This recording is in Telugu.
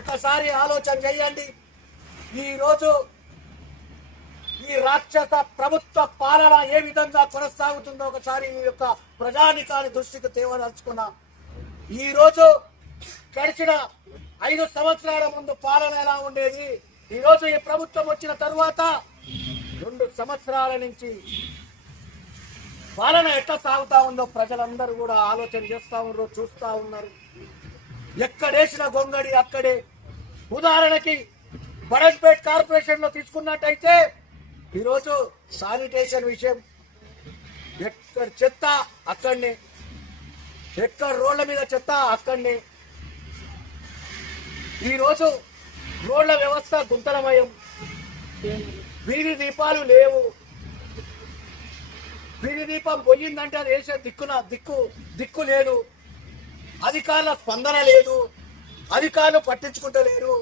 ఒకసారి ఆలోచన చేయండి. ఈరోజు ఈ రాక్షస ప్రభుత్వ పాలన ఏ విధంగా కొనసాగుతుందో ఒకసారి ఈ యొక్క ప్రజానికాని దృష్టికి తేవదలుచుకున్నా. ఈరోజు గడిచిన 5 సంవత్సరాల ముందు పాలన ఎలా ఉండేది, ఈరోజు ఈ ప్రభుత్వం వచ్చిన తరువాత 2 సంవత్సరాల నుంచి పాలన ఎట్లా సాగుతా ఉందో ప్రజలందరూ కూడా ఆలోచన చేస్తూ ఉన్నారు, చూస్తూ ఉన్నారు. ఎక్కడేసిన గొంగడి అక్కడే. ఉదాహరణకి బడన్పేట్ కార్పొరేషన్ లో తీసుకున్నట్టయితే ఈరోజు శానిటేషన్ విషయం, ఎక్కడ చెత్త అక్కడనే, ఎక్కడ రోడ్ల మీద చెత్త అక్కడనే. ఈరోజు రోడ్ల వ్యవస్థ గుంతలమయం, వీధి దీపాలు లేవు. వీధి దీపం పోయిందంటే అది వేసే దిక్కు లేదు. అధికారుల స్పందన లేదు, అధికారులు పట్టించుకుంటలేరు.